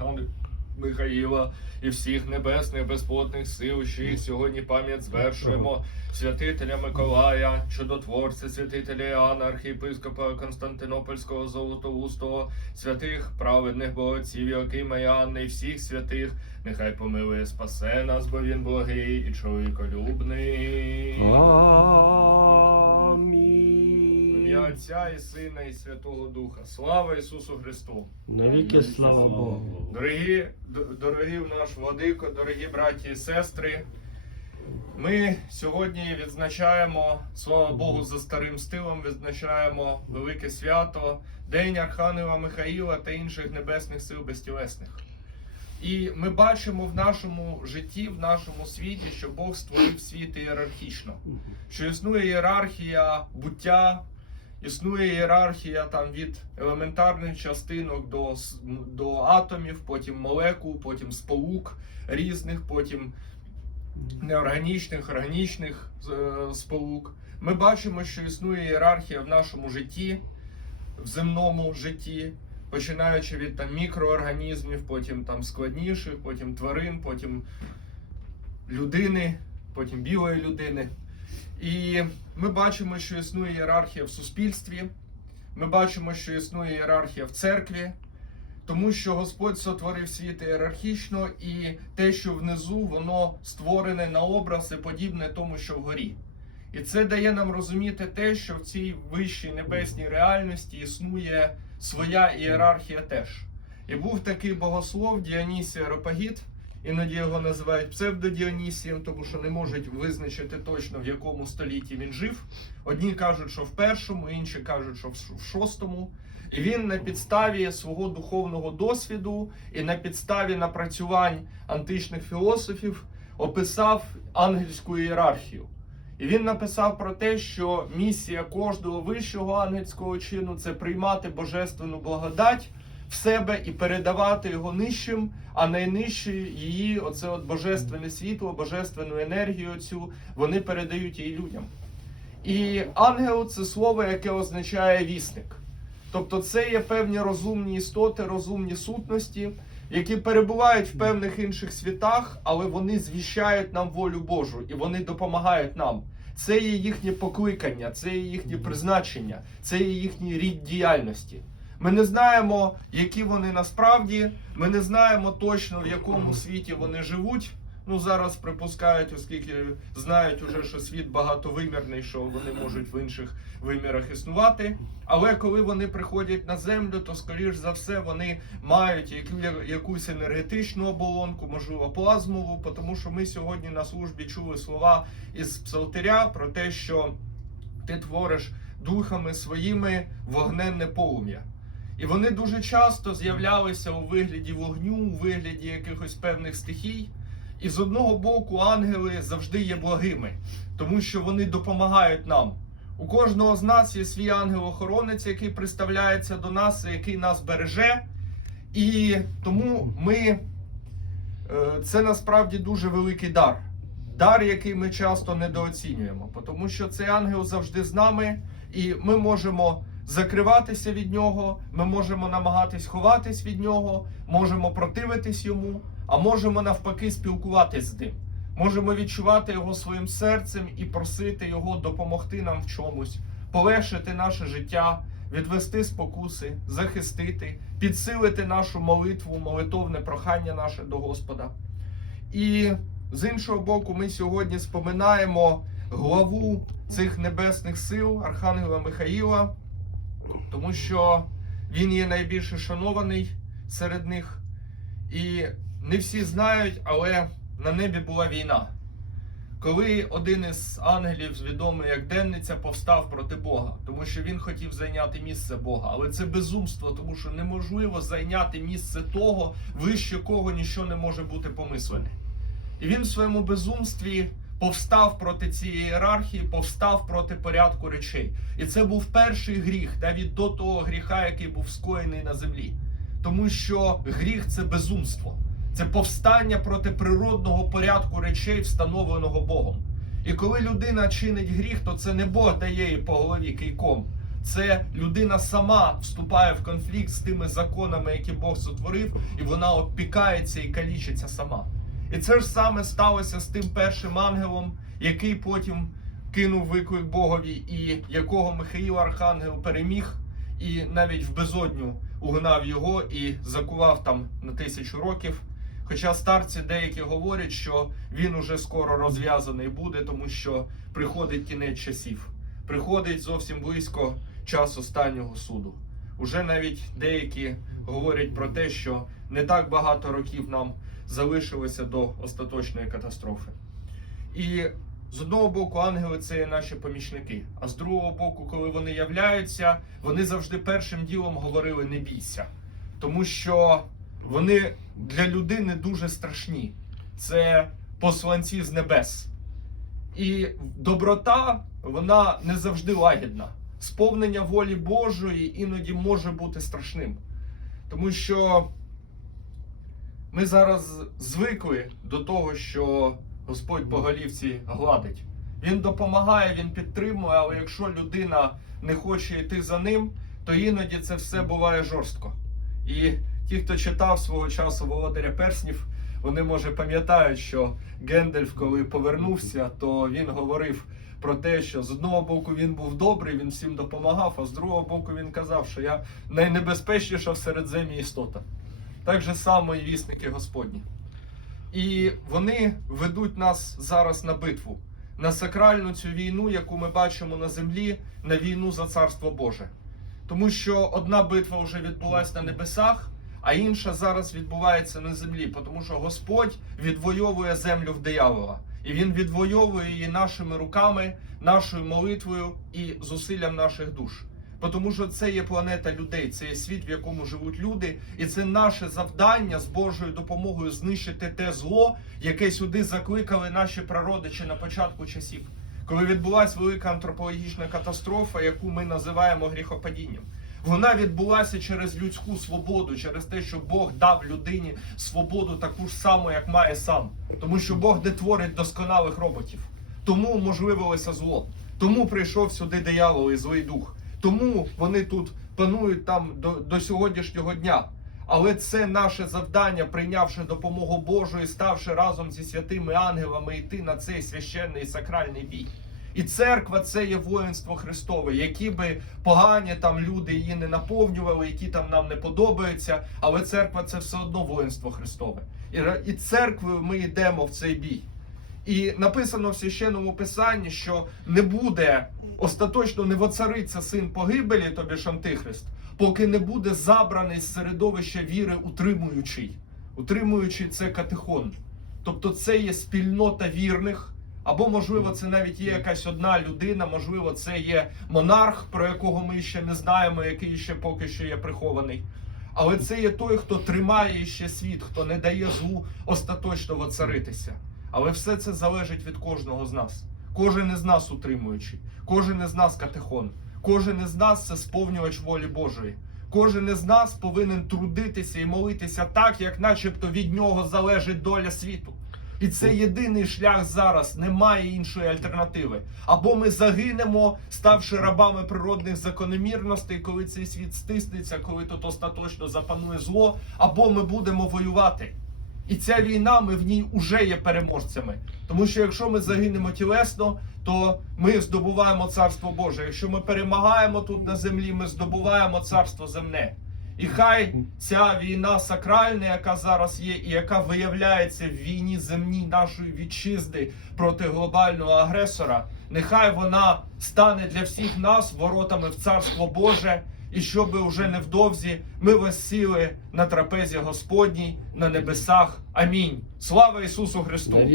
Архангела Михаїла і всіх небесних безплотних сил, що їх сьогодні пам'ять звершуємо, святителя Миколая, чудотворця, святителя Іоанна, архієпископа Константинопольського Золотоустого, святих праведних богатців Йоакима і Анни і всіх святих, нехай помилує спасе нас, бо він благий і чоловіколюбний. Ім'я Отця і Сина, і Святого Духа. Слава Ісусу Христу! Навіки слава Богу. Дорогі, дорогі наш владико, дорогі браті і сестри. Ми сьогодні відзначаємо, слава Богу, за старим стилом, відзначаємо велике свято, День Архангела Михаїла та інших небесних сил безтілесних. І ми бачимо в нашому житті, в нашому світі, що Бог створив світ ієрархічно, що існує ієрархія буття, існує ієрархія там від елементарних частинок до, до атомів, потім молекул, потім сполук різних, потім неорганічних, органічних е, сполук. Ми бачимо, що існує ієрархія в нашому житті, в земному житті, починаючи від там мікроорганізмів, потім там складніших, потім тварин, потім людини, потім білої людини. І ми бачимо, що існує ієрархія в суспільстві. Ми бачимо, що існує ієрархія в церкві, тому що Господь сотворив світ ієрархічно, і те, що внизу, воно створене на образ і подібне тому, що вгорі. І це дає нам розуміти те, що в цій вищій небесній реальності існує своя ієрархія теж. І був такий богослов Діонісій Аропагіт, іноді його називають псевдодіонісієм, тому що не можуть визначити точно в якому столітті він жив. Одні кажуть, що в першому, інші кажуть, що в шостому. І він на підставі свого духовного досвіду і на підставі напрацювань античних філософів описав ангельську ієрархію. І він написав про те, що місія кожного вищого ангельського чину це приймати божественну благодать в себе і передавати його нижчим, а найнижчі її, оце от божественне світло, божественну енергію цю вони передають її людям. І ангел це слово, яке означає вісник. Тобто це є певні розумні істоти, розумні сутності, які перебувають в певних інших світах, але вони звіщають нам волю Божу і вони допомагають нам. Це є їхнє покликання, це є їхнє призначення, це є їхній рід діяльності. Ми не знаємо, які вони насправді, ми не знаємо точно в якому світі вони живуть. Ну зараз припускають, оскільки знають уже, що світ багатовимірний, що вони можуть в інших вимірах існувати. Але коли вони приходять на землю, то скоріш за все вони мають якусь енергетичну оболонку, можливо, плазмову, тому що ми сьогодні на службі чули слова із псалтиря про те, що ти твориш духами своїми вогненне полум'я. І вони дуже часто з'являлися у вигляді вогню, у вигляді якихось певних стихій. І з одного боку ангели завжди є благими, тому що вони допомагають нам. У кожного з нас є свій ангел-охоронець, який представляється до нас, який нас береже. І тому ми е, це насправді дуже великий дар. Дар, який ми часто недооцінюємо, тому що цей ангел завжди з нами, і ми можемо закриватися від нього, ми можемо намагатись ховатись від нього, можемо противитись йому, а можемо навпаки спілкуватись з ним. Можемо відчувати його своїм серцем і просити його допомогти нам в чомусь, полегшити наше життя, відвести спокуси, захистити, підсилити нашу молитву, молитовне прохання наше до Господа. І з іншого боку, ми сьогодні споминаємо главу цих небесних сил Архангела Михаїла, тому що він є найбільше шанований серед них. І не всі знають, але на небі була війна. Коли один із ангелів, відомий як Денниця, повстав проти Бога, тому що він хотів зайняти місце Бога. Але це безумство, тому що неможливо зайняти місце того, вище кого нічого не може бути помислене. І він в своєму безумстві повстав проти цієї ієрархії, повстав проти порядку речей. І це був перший гріх, навіть до того гріха, який був скоєний на землі. Тому що гріх це безумство, це повстання проти природного порядку речей, встановленого Богом. І коли людина чинить гріх, то це не Бог дає їй по голові кийком, Це людина сама вступає в конфлікт з тими законами, які Бог сотворив, і вона опікається і калічиться сама. І це ж саме сталося з тим першим ангелом, який потім кинув виклик Богові, і якого Михаїл Архангел переміг, і навіть в безодню угнав його і закував там на тисячу років. Хоча старці деякі говорять, що він уже скоро розв'язаний буде, тому що приходить кінець часів, приходить зовсім близько час останнього суду. Уже навіть деякі говорять про те, що не так багато років нам залишилося до остаточної катастрофи. І з одного боку, ангели це наші помічники. А з другого боку, коли вони являються, вони завжди першим ділом говорили не бійся, тому що вони для людини дуже страшні. Це посланці з небес. І доброта, вона не завжди лагідна. Сповнення волі Божої іноді може бути страшним. Тому що ми зараз звикли до того, що Господь по голівці гладить. Він допомагає, він підтримує, але якщо людина не хоче йти за ним, то іноді це все буває жорстко. І ті, хто читав свого часу Володаря Перснів, вони може пам'ятають, що Гендальф, коли повернувся, то він говорив про те, що з одного боку він був добрий, він всім допомагав, а з другого боку він казав, що я найнебезпечніша в середземі істота. Так же само і вісники Господні. І вони ведуть нас зараз на битву, на сакральну цю війну, яку ми бачимо на землі, на війну за царство Боже. Тому що одна битва вже відбулася на небесах, а інша зараз відбувається на землі, тому що Господь відвоює землю в диявола. І він відвоює її нашими руками, нашою молитвою і зусиллям наших душ. Тому що це є планета людей, це є світ, в якому живуть люди, і це наше завдання з Божою допомогою знищити те зло, яке сюди закликали наші прародичі на початку часів, коли відбулася велика антропологічна катастрофа, яку ми називаємо гріхопадінням. Вона відбулася через людську свободу, через те, що Бог дав людині свободу таку ж саму, як має сам, тому що Бог не творить досконалих роботів. Тому можливилося зло. Тому прийшов сюди диявол і злий дух. Тому вони тут панують там до, до сьогоднішнього дня. Але це наше завдання, прийнявши допомогу Божу і ставши разом зі святими ангелами йти на цей священний і сакральний бій. І церква це є воїнство Христове, які би погані там люди її не наповнювали, які там нам не подобаються, але церква це все одно воїнство Христове. І, церквою ми йдемо в цей бій. І написано в священному писанні, що не буде остаточно не воцариться син погибелі, тобі ж антихрист, поки не буде забраний з середовища віри утримуючий. Утримуючий це катехон. Тобто це є спільнота вірних, або, можливо, це навіть є якась одна людина, можливо, це є монарх, про якого ми ще не знаємо, який ще поки що є прихований. Але це є той, хто тримає ще світ, хто не дає злу остаточно воцаритися. Але все це залежить від кожного з нас. Кожен із нас утримуючий, кожен із нас катехон, кожен із нас це сповнювач волі Божої. Кожен із нас повинен трудитися і молитися так, як начебто від нього залежить доля світу. І це єдиний шлях зараз, немає іншої альтернативи. Або ми загинемо, ставши рабами природних закономірностей, коли цей світ стиснеться, коли тут остаточно запанує зло, або ми будемо воювати. І ця війна, ми в ній вже є переможцями. Тому що якщо ми загинемо тілесно, то ми здобуваємо царство Боже. Якщо ми перемагаємо тут на землі, ми здобуваємо царство земне. І хай ця війна сакральна, яка зараз є, і яка виявляється в війні земній нашої вітчизни проти глобального агресора, нехай вона стане для всіх нас воротами в царство Боже, і щоб уже невдовзі ми восіли на трапезі Господній на небесах. Амінь. Слава Ісусу Христу!